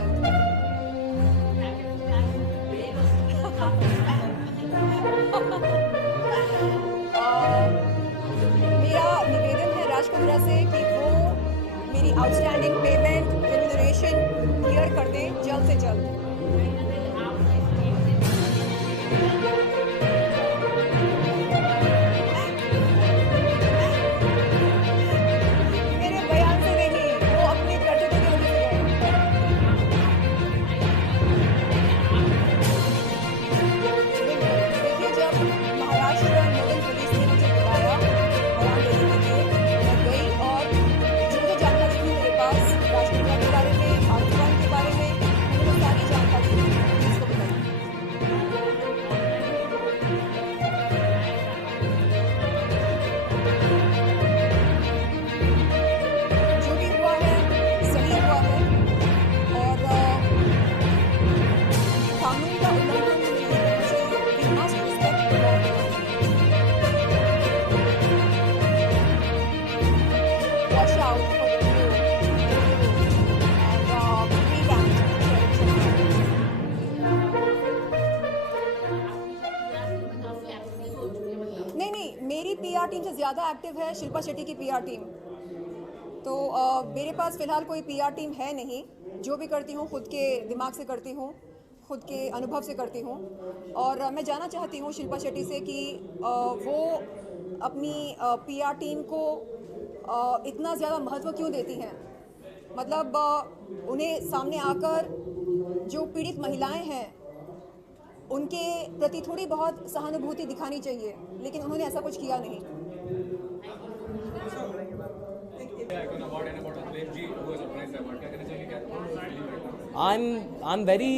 जल्द। मेरा निवेदन है राज कुंद्रा से कि वो मेरी आउटस्टैंडिंग पेमेंट रेम्यूनरेशन क्लियर कर दें जल्द से जल्द। मेरे बयान से नहीं, वो अपने कर्तव्य की वजह से गए। देखिए, जब महाराष्ट्र नोडल पुलिस ने मुझे बुलाया बयान देने के लिए, मैं गई और जो जो जानकारी थी मेरे पास राज कुंद्रा के बारे में, आउटफ्रंट के बारे में, मैंने सारी जानकारी पुलिस को बताई। जो भी हुआ है सही हुआ है और कानून का उल्लंघन नहीं होना चाहिए। We must respect the law. Watch out for the new and revamped नहीं, मेरी पीआर टीम से ज़्यादा एक्टिव है शिल्पा शेट्टी की पीआर टीम। तो मेरे पास फ़िलहाल कोई पीआर टीम है नहीं। जो भी करती हूँ खुद के दिमाग से करती हूँ, खुद के अनुभव से करती हूँ। और मैं जानना चाहती हूँ शिल्पा शेट्टी से कि वो अपनी पीआर टीम को इतना ज़्यादा महत्व क्यों देती हैं। मतलब उन्हें सामने आकर जो पीड़ित महिलाएं हैं उनके प्रति थोड़ी बहुत सहानुभूति दिखानी चाहिए, लेकिन उन्होंने ऐसा कुछ किया नहीं। I'm very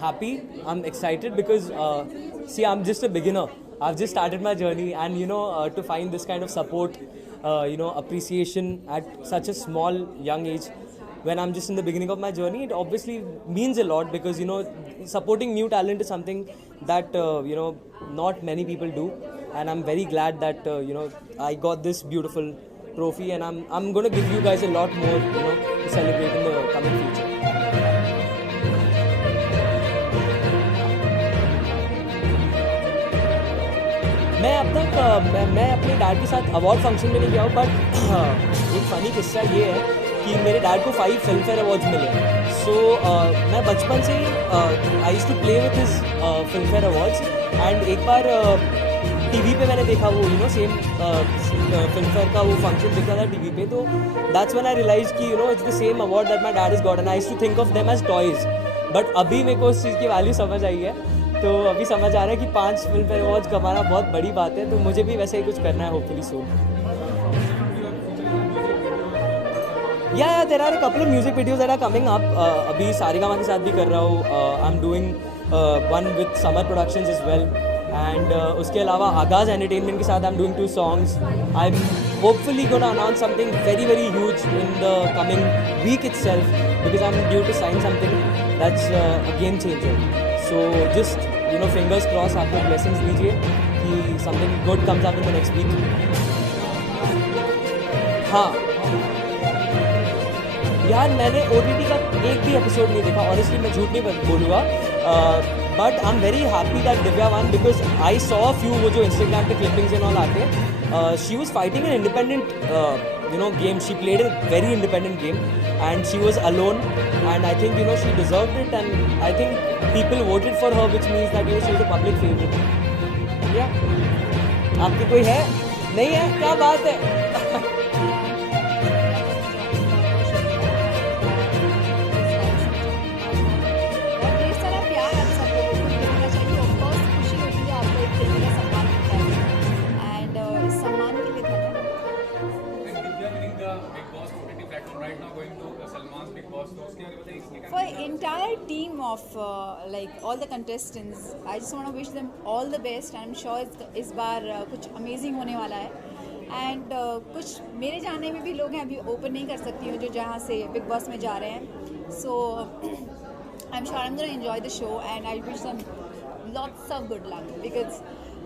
happy. I'm excited because see, I'm just a beginner. I've just started my journey, and to find this kind of support, appreciation at such a small young age, when I'm just in the beginning of my journey, it obviously means a lot because supporting new talent is something that not many people do, and I'm very glad that I got this beautiful trophy, and I'm going to give you guys a lot more to celebrate in the coming future. मैं अब तक मैं अपने dad के साथ award function में नहीं गया हूँ, बट एक फ़नी किस्सा ये है कि मेरे डैड को 5 फिल्म फेयर अवार्ड्स मिले। सो मैं बचपन से ही I used to play with his Filmfare awards, and एक बार टीवी पे मैंने देखा वो सेम फिल्म फेयर का वो फंक्शन दिखा था टीवी पे। तो दैट्स व्हेन आई रियलाइज कि it's the same award that my dad is got, and I used to think of them as toys. But अभी मेरे को उस चीज़ की वैल्यू समझ आई है। तो अभी समझ आ रहा है कि 5 फिल्म फेयर अवार्ड्स कमाना बहुत बड़ी बात है। तो मुझे भी वैसे ही कुछ करना है, hopefully soon. There are a couple of music videos that are coming up. अभी सारेगामा के साथ भी कर रहा हूँ। I am doing one with Samar productions as well, and उसके अलावा आगाज एंटरटेनमेंट के साथ I am doing 2 songs. I am hopefully gonna announce something very very huge in the coming week itself, because I'm due to sign something that's a game changer. So just fingers crossed, आपको blessings दीजिए कि something good comes up in the next week. हाँ यार, मैंने OTT का एक भी episode नहीं देखा, ऑनेस्टली मैं झूठ नहीं बोलूँगा, but I am very happy that Divya one, because I saw a few वो जो इंस्टाग्राम पे क्लिपिंग्स एंड ऑल आते हैं। She was fighting an independent game. She played a very independent game, and she was alone, and I think she deserved it, and I think people voted for her, which means that she was a public favorite. Yeah. आपकी कोई है? नहीं है? क्या बात है? For entire team of all the contestants, I just want to wish them all the best. I'm sure इस बार कुछ amazing होने वाला है, and कुछ मेरे जानने में भी लोग हैं, अभी open नहीं कर सकती हूँ, जो जहाँ से Big Boss में जा रहे हैं. So I'm sure I'm going to enjoy the show, and I wish them lots of good luck, because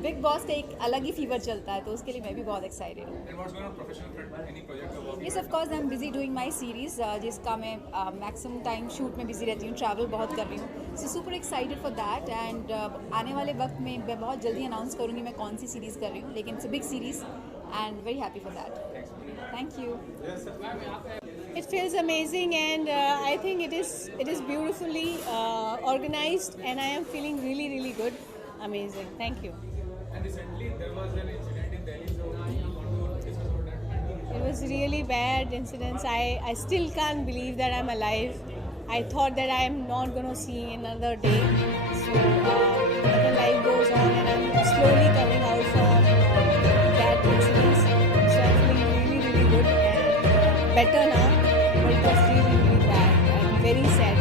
big boss का एक अलग ही फीवर चलता है, तो उसके लिए मैं भी बहुत एक्साइटेड हूँ. And what's going on professional front? Any project you're working yes of course I am busy doing my series, जिसका मैं मैक्सिमम टाइम शूट में बिजी रहती हूँ, ट्रैवल बहुत कर रही हूँ. So super excited for that, and आने वाले वक्त में मैं बहुत जल्दी अनाउंस करूँगी मैं कौन सी सीरीज़ कर रही हूँ, लेकिन it's a big series and very happy for that. Thank you. It feels amazing, and I think it is beautifully organized, and I am feeling really good. Amazing. Thank you. And recently there was an incident in Delhi, so you want to discuss about that? It was really bad incidents. I still can't believe that I'm alive. I thought that I am not going to see another day. So but the life goes on, and I'm slowly coming out from that incidents. So I'm feeling really good and better now. But it was really bad. I'm very sad.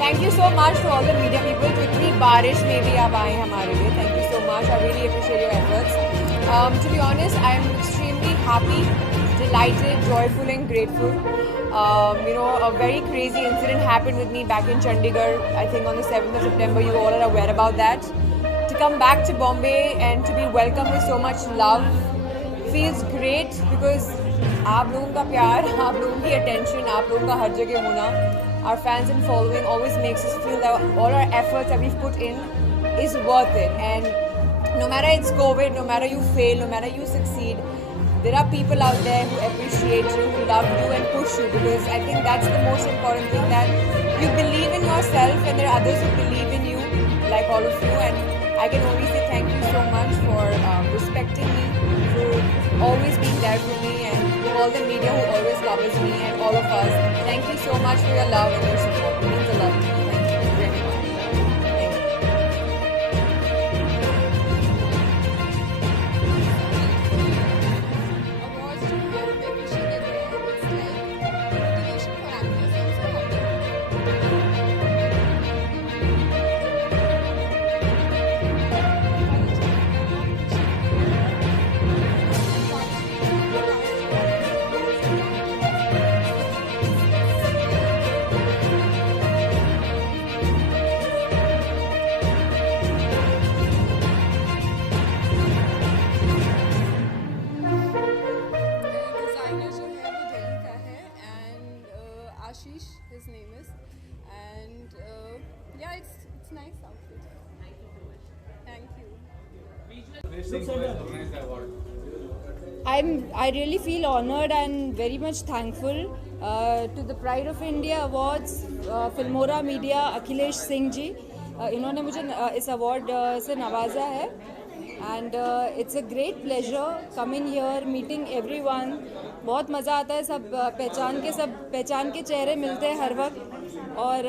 Thank you so much to all the media people. तो इतनी बारिश में भी आप आए हमारे लिए, thank you so much. I really appreciate your efforts. To be honest, I am extremely happy, delighted, joyful and grateful. A very crazy incident happened with me back in Chandigarh. I think on the 7th of September. You all are aware about that. To come back to Bombay and to be welcomed with so much love feels great, because आप लोगों का प्यार, आप लोगों की attention, आप लोगों का हर जगह होना, our fans and following always makes us feel that all our efforts that we've put in is worth it. And no matter it's COVID, no matter you fail, no matter you succeed, there are people out there who appreciate you, who love you and push you, because I think that's the most important thing, that you believe in yourself and there are others who believe in you, like all of you. And I can only say thank you so much for respecting me, for always being there for me, and all the media who always covers me, and all of us. Thank you so much for your love and your support. It means a lot to me. Thank you very much. Thank you. Awards to have big issue with it. It's like motivation for actors. I'm so happy. Designer जो है वो दिल्ली का है, and Ashish his name is, and yeah it's nice outfit. Thank you. Rajesh Singh who has organized the award. I really feel honored and very much thankful to the Pride of India Awards, Filmora Media, Akhilesh Singh जी. इन्होंने मुझे इस award से नवाजा है, and it's a great pleasure coming here, meeting everyone. बहुत मज़ा आता है, सब पहचान के चेहरे मिलते हैं हर वक्त, और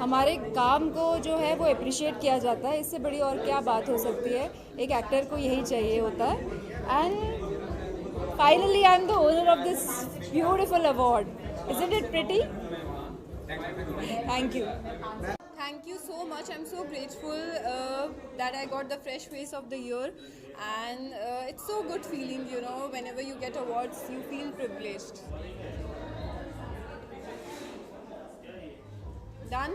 हमारे काम को जो है वो अप्रिशिएट किया जाता है. इससे बड़ी और क्या बात हो सकती है, एक एक्टर को यही चाहिए होता है. And finally I am the owner of this beautiful award. Isn't it pretty? Thank you. Thank you so much. I'm so grateful that I got the Fresh Face of the Year, and it's so good feeling, whenever you get awards, you feel privileged. Done?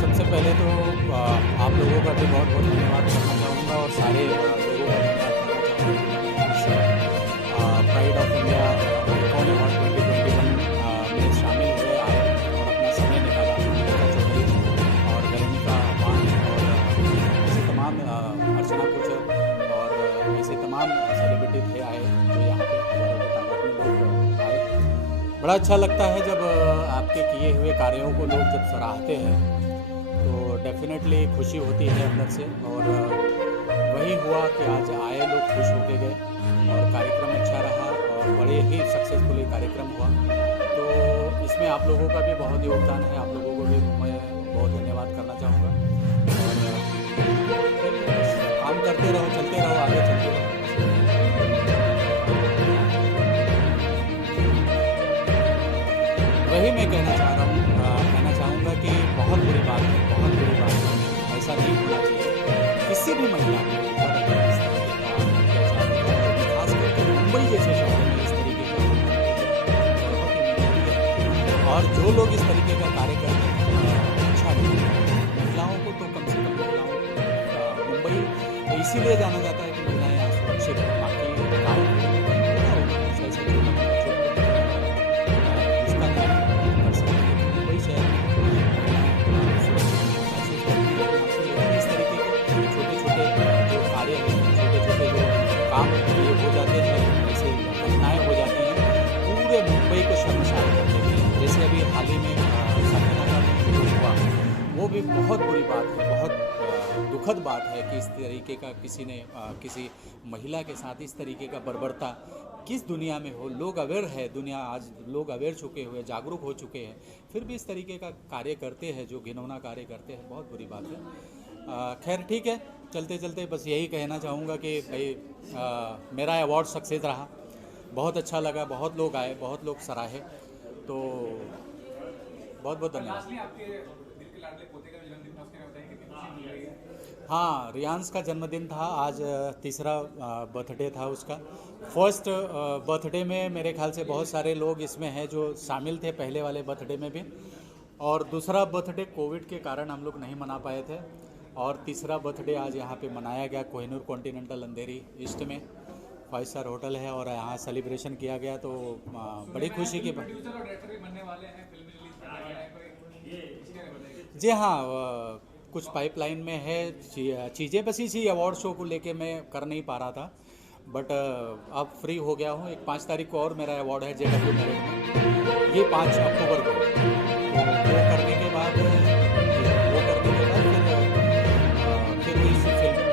सबसे पहले तो आप लोगों का भी बहुत बहुत धन्यवाद करना चाहूँगा, और सारे लोगों का धन्यवाद करना चाहूँगा. Pride of India icon award 2021 में शामिल हुए, आए और अपना समय निकाला. मीका चौधरी और गरेनिका पान और ऐसे तमाम अर्चना कुचर और ऐसे तमाम सेलिब्रिटी थे आए, जो यहाँ पे हज़ारों की तादाद में लोग आए. बड़ा अच्छा लगता है जब आपके किए हुए कार्यों को लोग जब सराहते हैं, तो डेफिनेटली खुशी होती है अंदर से. और वही हुआ कि आज आए लोग खुश होके गए, और कार्यक्रम अच्छा रहा और बड़े ही सक्सेसफुली कार्यक्रम हुआ. तो इसमें आप लोगों का भी बहुत योगदान है, आप लोगों को भी मैं बहुत धन्यवाद करना चाहूँगा. और बस काम करते रहो, चलते रहो, आगे चलते रहो. वही मैं कहना चाहूँगा कि बहुत बुरी बात है किसी भी महिला के ऊपर अगर इस तरीके का अत्याचार होता है, खास करके मुंबई जैसे शहर में इस तरीके का बहुत ही निंदनीय है। और जो लोग इस तरीके का कार्य करते हैं अच्छा नहीं है। महिलाओं को तो कम से कम महिलाओं को मुंबई इसीलिए जाना जाता है कि महिलाएं यहाँ सुरक्षित है। बाकी गाँव में कुछ ऐसे उसका नहीं कर सकते, लेकिन मुंबई शहर में सुरक्षित महसूस करती है। लेकिन इस तरीके के छोटे छोटे जो कार्य हैं, छोटे छोटे जो काम ये हो जाते हैं, ऐसे घटनाएं हो जाती हैं, पूरे मुंबई को शर्मसार कर देते हैं। जैसे अभी हाल ही में साकेनाका में जो हुआ, वो भी बहुत बुरी बात है, बहुत दुखद बात है कि इस तरीके का किसी ने किसी महिला के साथ इस तरीके का बर्बरता किस दुनिया में हो। लोग अवेयर है, दुनिया आज लोग अवेयर चुके हुए, जागरूक हो चुके हैं, फिर भी इस तरीके का कार्य करते हैं, जो घिनौना कार्य करते हैं, बहुत बुरी बात है। खैर ठीक है, चलते चलते बस यही कहना चाहूँगा कि भाई मेरा अवार्ड सक्सेस रहा, बहुत अच्छा लगा, बहुत लोग आए, बहुत लोग सराहे, तो बहुत बहुत धन्यवाद। आपके दिल के लाडले पोते का जन्मदिन था, उसके लिए बताइए कितनी खुशी मिल रही है। हाँ, रियांश का जन्मदिन था आज, तीसरा बर्थडे था उसका। फर्स्ट बर्थडे में मेरे ख्याल से बहुत सारे लोग इसमें हैं जो शामिल थे पहले वाले बर्थडे में भी, और दूसरा बर्थडे कोविड के कारण हम लोग नहीं मना पाए थे, और तीसरा बर्थडे आज यहाँ पे मनाया गया कोहिनूर कॉन्टिनेंटल अंधेरी ईस्ट में 5 स्टार होटल है, और यहाँ सेलिब्रेशन किया गया, तो बड़ी खुशी की बात। प्रोड्यूसर और डायरेक्टर भी बनने वाले हैं, फिल्म रिलीज करने वाले हैं, कोई इसके बारे में बताइए। जी हाँ, कुछ पाइपलाइन में है चीज़ें, बस इसी अवार्ड शो को लेके मैं कर नहीं पा रहा था, बट अब फ्री हो गया हूँ। एक 5 तारीख को और मेरा अवार्ड है JW मेरिट में, ये 5 अक्टूबर को, तो वो करने के बाद फिर इसी फिल्म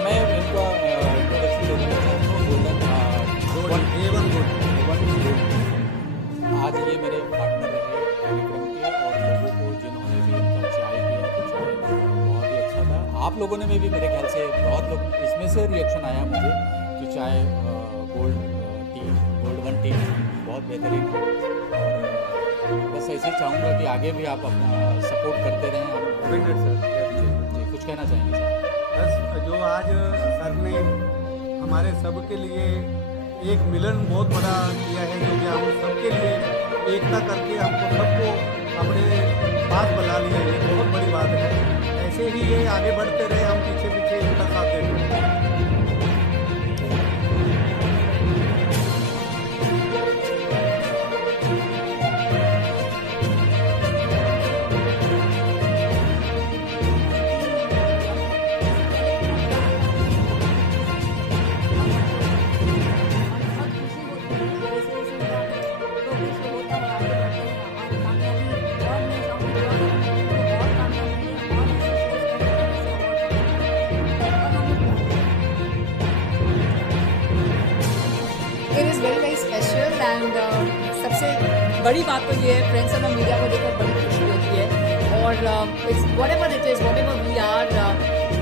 मैं इनका इंट्रोडक्शन दे देना चाहूँगा। आज ये मेरे पार्टनर रहे कार्यक्रम के, और लोगों को जिन्होंने भी इनका चाय पिया तो चाय बहुत ही अच्छा था। आप लोगों ने में भी मेरे ख्याल से बहुत लोग, इसमें से रिएक्शन आया मुझे कि चाय गोल्ड 1 टी बहुत बेहतरीन है, और बस ऐसे ही चाहूँगा कि आगे भी आप अपना सपोर्ट करते रहें। वेंकट सर, जी कुछ कहना चाहेंगे सर? बस जो आज सर ने हमारे सबके लिए एक मिलन बहुत बड़ा किया है, जो कि हम सबके लिए एकता करके हमको सबको अपने पास बुला लिया, ये बहुत बड़ी बात है। ऐसे ही ये आगे बढ़ते रहे, हम पीछे पीछे इनका साथ देते हैं। It is very very special and सबसे बड़ी बात तो ये है, फ्रेंड्स ऑफ मीडिया को देखकर बड़ी खुशी होती है, और it's whatever it is, whatever we are,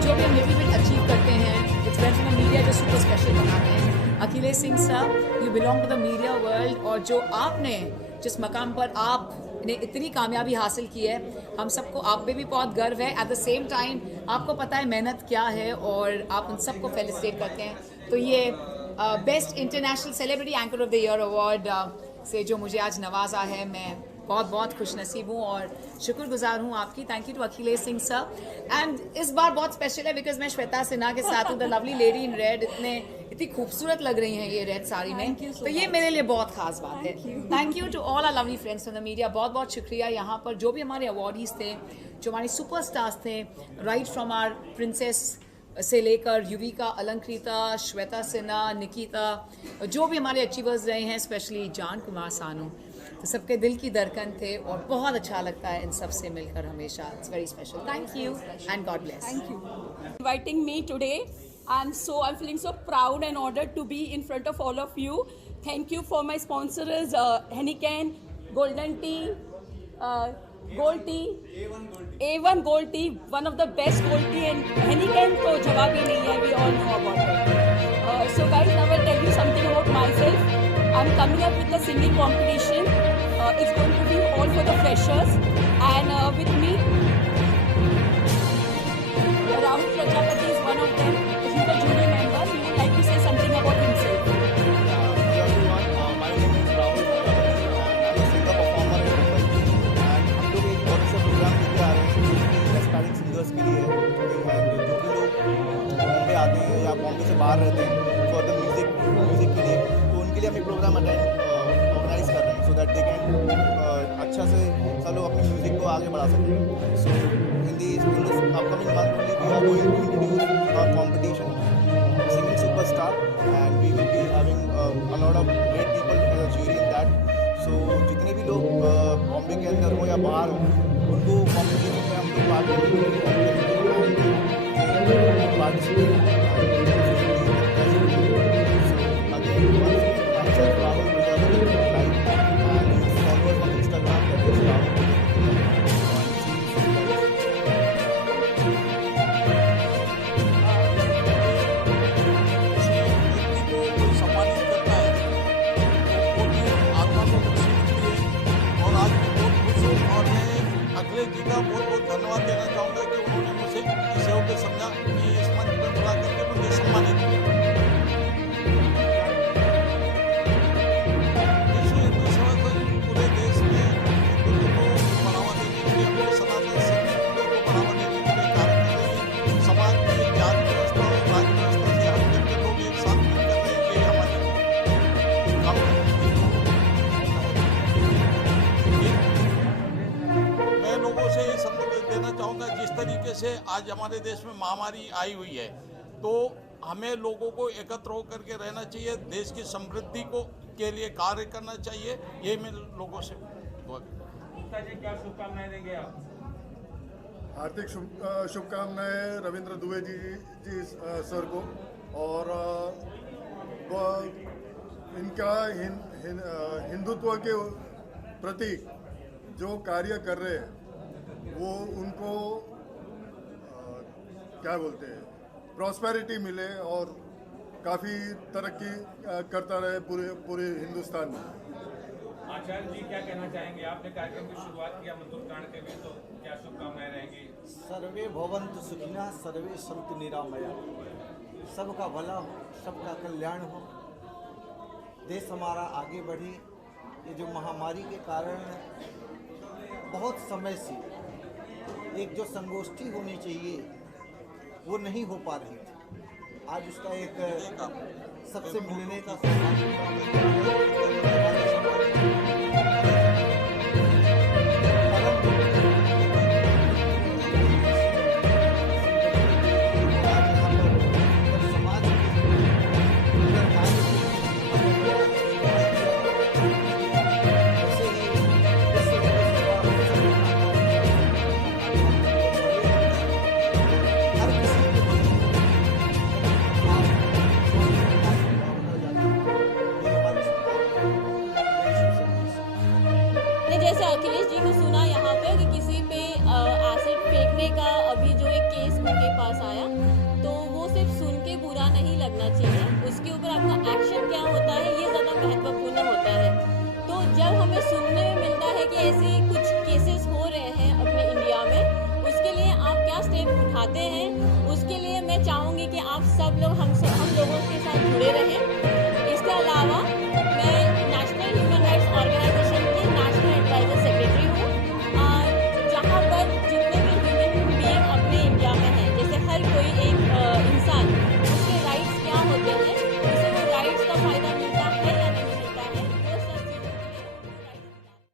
जो भी हम लिटिल बिट अचीव करते हैं, इट्स फ्रेंड्स ऑफ मीडिया जो सुपर स्पेशल बनाते हैं। अखिलेश सिंह साहब, you belong to the media world, और जो आपने जिस मकाम पर आपने इतनी कामयाबी हासिल की है, हम सबको आप पे भी बहुत गर्व है। एट द सेम टाइम आपको पता है मेहनत क्या है, और आप उन सबको फेलिसिटेट करते हैं। तो ये best international celebrity anchor of the year award से जो मुझे आज नवाजा है, मैं बहुत बहुत खुश नसीब हूँ और शुक्रगुजार हूँ आपकी। Thank you to Akhilesh Singh sir. And इस बार बहुत स्पेशल है बिकॉज मैं श्वेता सिन्हा के साथ हूँ, the lovely lady in red. इतनी खूबसूरत लग रही हैं ये रेड साड़ी में, तो ये मेरे लिए बहुत खास बात है। Thank you to all our lovely friends from the media. बहुत बहुत शुक्रिया यहाँ पर जो भी हमारे अवार्डीज थे, जो हमारे सुपरस्टार्स थे, राइट फ्रॉम आवर प्रिंसेस से लेकर युविका, अलंकृता, श्वेता सिन्हा, निकिता, जो भी हमारे अचीवर्स रहे हैं, स्पेशली जान कुमार सानू, तो सबके दिल की धड़कन थे और बहुत अच्छा लगता है इन सब से मिलकर हमेशा। It's very special. Thank you and God bless. Thank you. Inviting me today, and so I'm feeling so proud and honored to be in front of all of you. Thank you for my sponsors, Heineken, Golden Tea, Gold Tea, A1 Gold Tea, one of the best Gold Tea, and Heineken तो जवाब ही नहीं है, we all know about I'm coming up with a singing competition. It's going to be all for the freshers, and with me, Rahul Prajapati is one of them. He's a jury member. He would like to say something about himself. Hello everyone, my name is Rahul Prajapati and I'm a singer performer in Mumbai. And हम लोग एक बहुत अच्छा programme लेके आ रहे हैं जो कि एस्पायरिंग सिंगर्स के लिए है, जो भी लोग बॉम्बे आते हैं या बॉम्बे से बाहर रहते हैं फॉर द म्यूज़िक के लिए, तो उनके लिए हम एक प्रोग्राम ऑर्गेनाइज कर रहे हैं सो दैट दे कैन अच्छा से सब लोग अपने म्यूज़िक को आगे बढ़ा सकें. So in this upcoming month only we are going to introduce our competition Singing Superstar, and we will be having a lot of great people as a jury in that. So जितने भी लोग बॉम्बे के अंदर हो या बाहर हो, उनको कॉम्पिटिशन में हम लोग पार्ट लेने के लिए participate. Rahul Prajapati live and followers on Instagram, that is Rahul सम्मानित करता है तो वो आत्मा को खुशी मिलती है. और आज मैं बहुत खुश हूँ और मैं अखिलेश जी का बहुत बहुत धन्यवाद देना चाहूँगा कि उन्होंने मुझे इस योग समझा कि इस मंच पर बुला करके मुझे सम्मानित किया. विश्व हिंदू संगठन पूरे देश में हिंदुत्व को बढ़ावा देने के लिए, अपने सनातन संस्कृति को बढ़ावा देने के लिए कार्य कर रही है. समाज की जाति व्यवस्था और राज्य व्यवस्था से हट करके लोग एक साथ मिल कर रहे हैं. ये हमारी मैं लोगों से ये संदेश देना चाहूँगा, जिस तरीके से आज हमारे देश में महामारी आई हुई है तो हमें लोगों को एकत्र होकर के रहना चाहिए, देश की समृद्धि को के लिए कार्य करना चाहिए. ये मैं लोगों से गुप्ता जी क्या शुभकामनाएं देंगे आप? हार्दिक शुभकामनाएं रविंद्र दुबे जी सर को, और इनका हिंदुत्व के प्रति जो कार्य कर रहे हैं वो उनको क्या बोलते हैं प्रॉस्पेरिटी मिले और काफ़ी तरक्की करता रहे पूरे हिंदुस्तान में. आचार्य जी क्या कहना चाहेंगे? आपने कार्यक्रम की शुरुआत किया मंत्रोच्चारण के लिए, तो क्या शुभकामनाएं रहेंगी? सर्वे भवन्तु सुखिनः, सर्वे सन्तु निरामया. सबका भला हो, सबका कल्याण हो, देश हमारा आगे बढ़े. ये जो महामारी के कारण बहुत समय से एक जो संगोष्ठी होनी चाहिए वो नहीं हो पा रही थी, आज उसका एक सबसे मिलने का जैसे अखिलेश जी को सुना यहाँ पे कि किसी पे एसिड फेंकने का अभी जो एक केस उनके पास आया, तो वो सिर्फ सुन के बुरा नहीं लगना चाहिए, उसके ऊपर आपका एक्शन क्या होता है ये ज़्यादा महत्वपूर्ण होता है. तो जब हमें सुनने में मिलता है कि ऐसे कुछ केसेस हो रहे हैं अपने इंडिया में, उसके लिए आप क्या स्टेप उठाते हैं, उसके लिए मैं चाहूँगी कि आप सब लोग हम लोगों के साथ जुड़े रहें. इसके अलावा